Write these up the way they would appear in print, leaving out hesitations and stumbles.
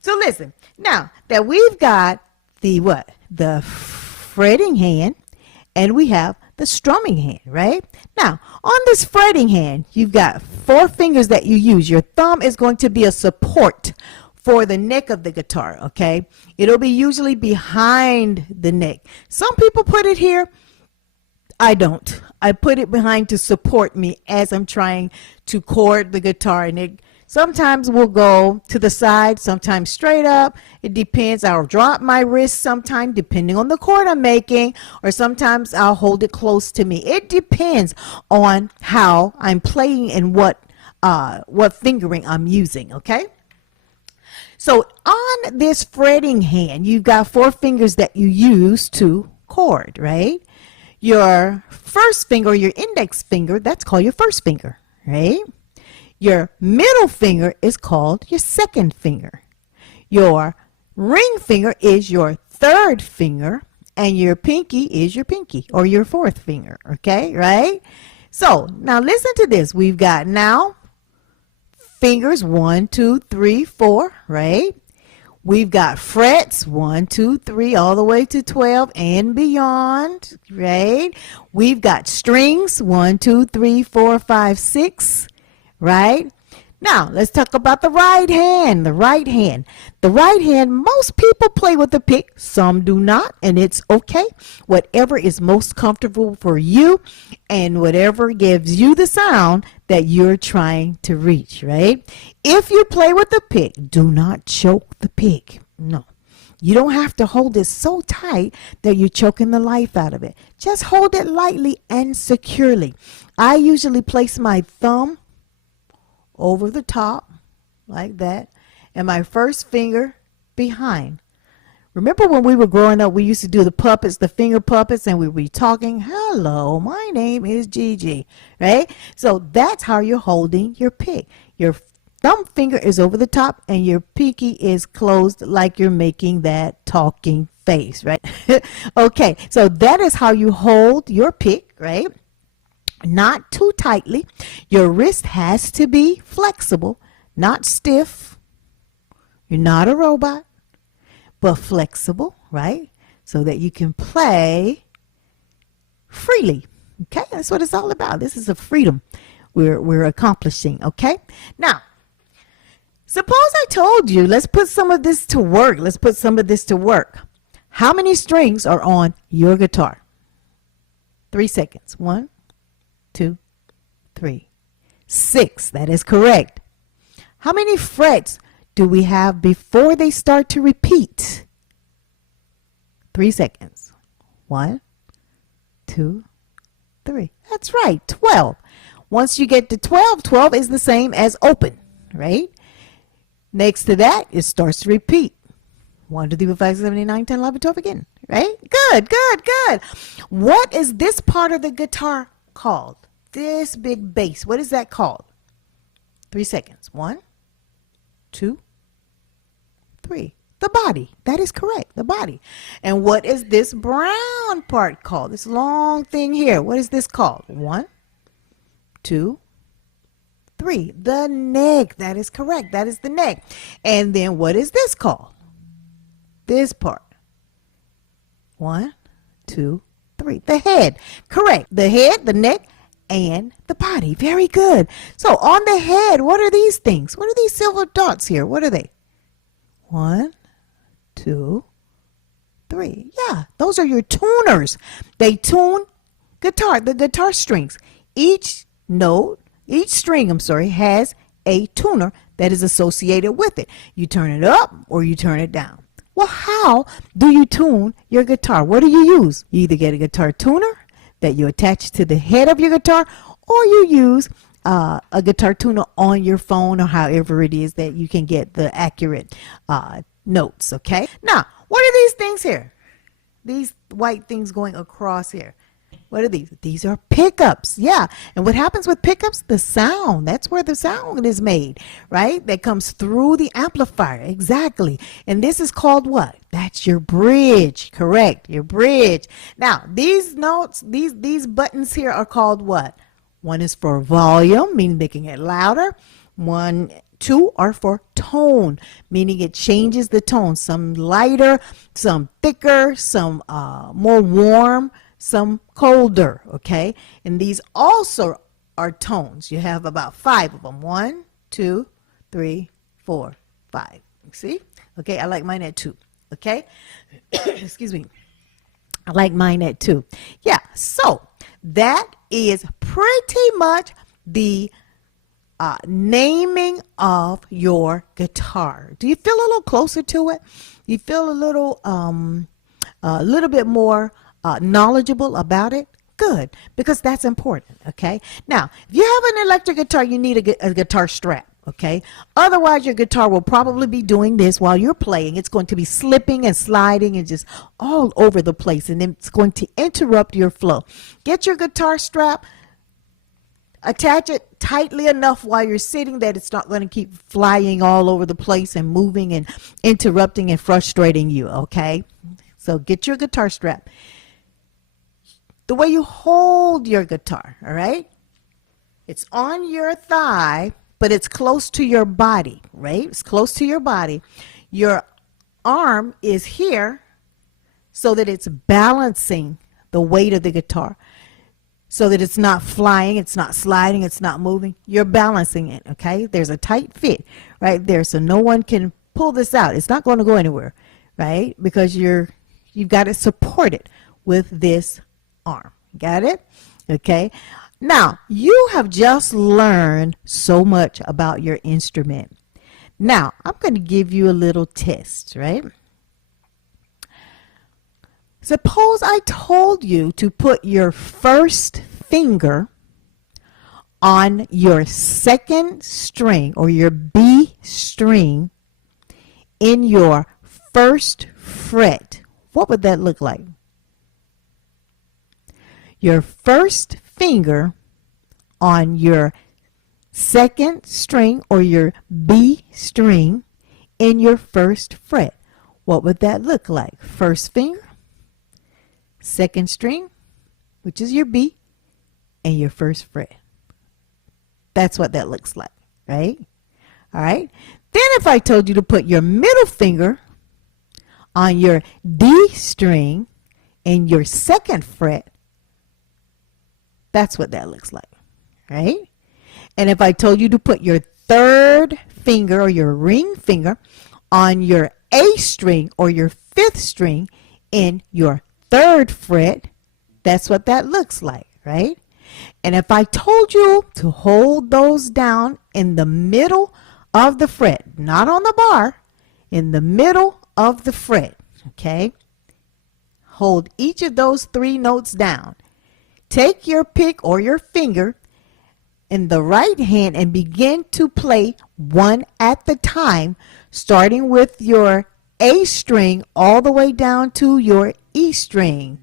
So listen, now that we've got the what? The fretting hand, and we have the strumming hand, right? Now, on this fretting hand, you've got 4 fingers that you use. Your thumb is going to be a support for the neck of the guitar, okay? It'll be usually behind the neck. Some people put it here. I don't. I put it behind to support me as I'm trying to chord the guitar, and it sometimes will go to the side, sometimes straight up. It depends. I'll drop my wrist sometime depending on the chord I'm making, or sometimes I'll hold it close to me. It depends on how I'm playing and what fingering I'm using, okay? So on this fretting hand, you've got 4 fingers that you use to chord, right? Your first finger, your index finger, that's called your first finger, right? Your middle finger is called your second finger. Your ring finger is your third finger, and your pinky is your pinky, or your fourth finger, okay, right? So now listen to this. We've got now fingers 1, 2, 3, 4, right? We've got frets 1, 2, 3, all the way to 12 and beyond, right? We've got strings 1, 2, 3, 4, 5, 6, right? Now, let's talk about the right hand. The right hand. The right hand, most people play with the pick. Some do not, and it's okay. Whatever is most comfortable for you and whatever gives you the sound that you're trying to reach, right? If you play with the pick, do not choke the pick. No. You don't have to hold it so tight that you're choking the life out of it. Just hold it lightly and securely. I usually place my thumb over the top like that and my first finger behind. Remember when we were growing up, we used to do the puppets, the finger puppets, and we would be talking, hello, my name is Gigi, right? So that's how you're holding your pick. Your thumb finger is over the top and your pinky is closed like you're making that talking face, right? Okay, so that is how you hold your pick, right? Not too tightly. Your wrist has to be flexible, not stiff. You're not a robot, but flexible, right? So that you can play freely. Okay, that's what it's all about. This is a freedom we're accomplishing. Okay, now suppose I told you, let's put some of this to work. Let's put some of this to work. How many strings are on your guitar? 3 seconds. 1, 2, 3, 6. That is correct. How many frets do we have before they start to repeat? 3 seconds. 1, 2, 3. That's right, 12. Once you get to 12, 12 is the same as open, right? Next to that, it starts to repeat. 1, 2, 3, 4, 5, 6, 7, 8, 9, 10, 11, 12 again, right? Good, good, good. What is this part of the guitar called? This big bass. What is that called? 3 seconds. 1, 2, 3. The body. That is correct. The body. And what is this brown part called? This long thing here. What is this called? 1, 2, 3. The neck. That is correct. That is the neck. And then what is this called? This part. 1, 2, 3. The head. Correct. The head, the neck, and the body. Very good. So on the head, what are these things? What are these silver dots here? What are they? 1, 2, 3. Yeah, those are your tuners. They tune guitar, the guitar strings. Each note, each string, has a tuner that is associated with it. You turn it up or you turn it down. Well, how do you tune your guitar? What do you use? You either get a guitar tuner that you attach to the head of your guitar, or you use a guitar tuner on your phone, or however it is that you can get the accurate notes, okay? Now, what are these things here? These white things going across here. What are these? These are pickups. Yeah. And what happens with pickups? The sound. That's where the sound is made, right? That comes through the amplifier. Exactly. And this is called what? That's your bridge. Correct. Your bridge. Now, these notes, these buttons here are called what? One is for volume, meaning making it louder. 1, 2 are for tone, meaning it changes the tone. Some lighter, some thicker, some more warm, some colder, okay? And these also are tones. You have about 5 of them. 1, 2, 3, 4, 5. See? Okay, I like mine at 2. Okay? Excuse me. I like mine at 2. Yeah, so that is pretty much the naming of your guitar. Do you feel a little closer to it? You feel a little bit more knowledgeable about it? Good, because that's important, okay? Now, if you have an electric guitar, you need a guitar strap, okay? Otherwise, your guitar will probably be doing this while you're playing. It's going to be slipping and sliding and just all over the place, and it's going to interrupt your flow. Get your guitar strap, attach it tightly enough while you're sitting that it's not going to keep flying all over the place and moving and interrupting and frustrating you, okay? So get your guitar strap. The way you hold your guitar, all right? It's on your thigh, but it's close to your body, right? It's close to your body. Your arm is here so that it's balancing the weight of the guitar, so that it's not flying, it's not sliding, it's not moving. You're balancing it, okay? There's a tight fit right there, so no one can pull this out. It's not going to go anywhere, right? Because you've got it supported with this arm. Got it? Okay. Now, you have just learned so much about your instrument. Now, I'm going to give you a little test, right? Suppose I told you to put your first finger on your second string or your B string in your first fret. What would that look like? Your first finger on your second string or your B string in your first fret. What would that look like? First finger, second string, which is your B, and your first fret. That's what that looks like, right? All right. Then if I told you to put your middle finger on your D string in your second fret, that's what that looks like, right? And if I told you to put your third finger or your ring finger on your A string or your fifth string in your third fret, that's what that looks like, right? And if I told you to hold those down in the middle of the fret, not on the bar, in the middle of the fret, okay? Hold each of those 3 notes down. Take your pick or your finger in the right hand and begin to play one at the time, starting with your A string all the way down to your E string.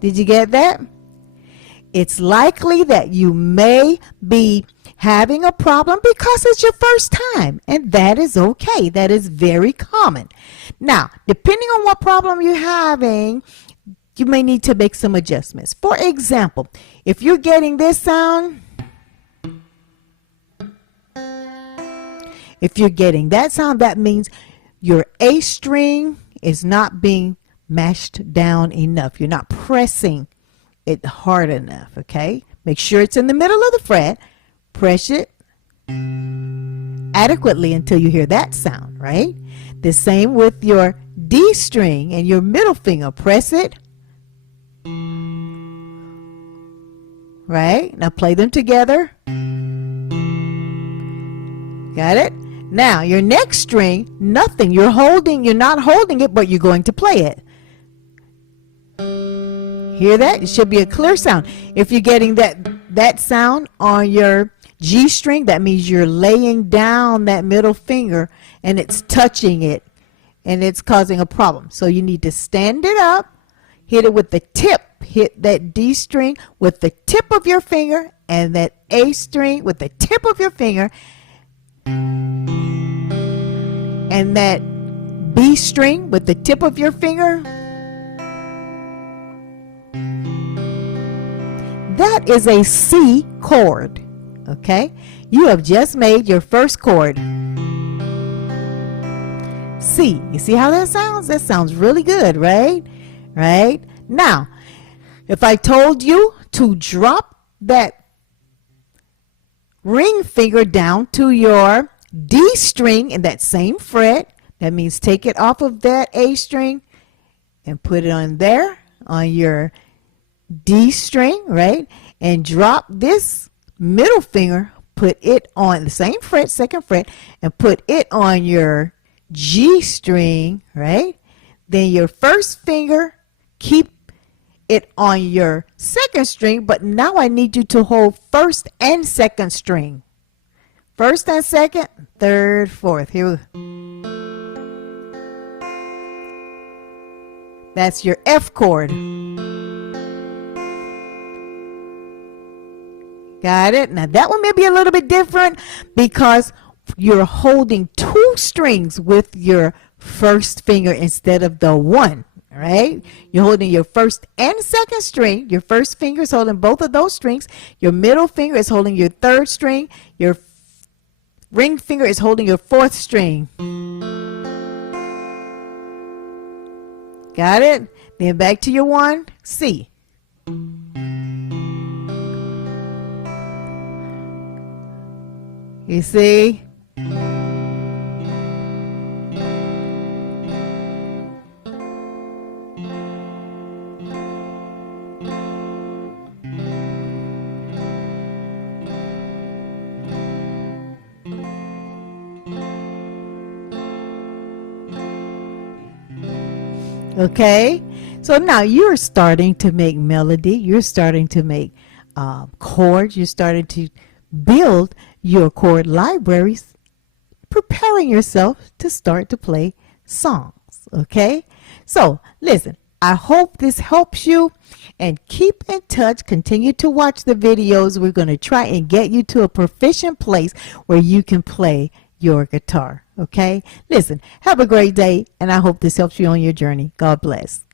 Did you get that? It's likely that you may be having a problem because it's your first time, and that is okay. That is very common. Now, depending on what problem you're having, you may need to make some adjustments. For example, if you're getting this sound, if you're getting that sound, that means your A string is not being mashed down enough. You're not pressing it hard enough, okay? Make sure it's in the middle of the fret. Press it adequately until you hear that sound, right? The same with your D string and your middle finger. Press it. Right? Now play them together. Got it? Now your next string, nothing. You're not holding it, but you're going to play it. Hear that? It should be a clear sound. If you're getting that sound on your G string, that means you're laying down that middle finger and it's touching it and it's causing a problem. So you need to stand it up, hit it with the tip, hit that D string with the tip of your finger and that A string with the tip of your finger and that B string with the tip of your finger that is a C chord. Okay, you have just made your first chord. C. You see how that sounds? That sounds really good, right? Right? Now, if I told you to drop that ring finger down to your D string in that same fret, that means take it off of that A string and put it on there on your D string, right? And drop this middle finger, put it on the same fret, second fret, and put it on your G string, right? Then your first finger, keep it on your second string, but now I need you to hold first and second string. First and second, third, fourth. Here we go. That's your F chord. Got it? Now that one may be a little bit different because you're holding two strings with your first finger instead of the one, right? You're holding your first and second string. Your first finger is holding both of those strings. Your middle finger is holding your third string. Your ring finger is holding your fourth string. Got it? Then back to your one, C. You see? Okay, so now you're starting to make melody, you're starting to make chords, you're starting to build your chord libraries, preparing yourself to start to play songs. Okay, so listen, I hope this helps you, and keep in touch. Continue to watch the videos. We're going to try and get you to a proficient place where you can play your guitar. Okay, listen, have a great day, and I hope this helps you on your journey. God bless.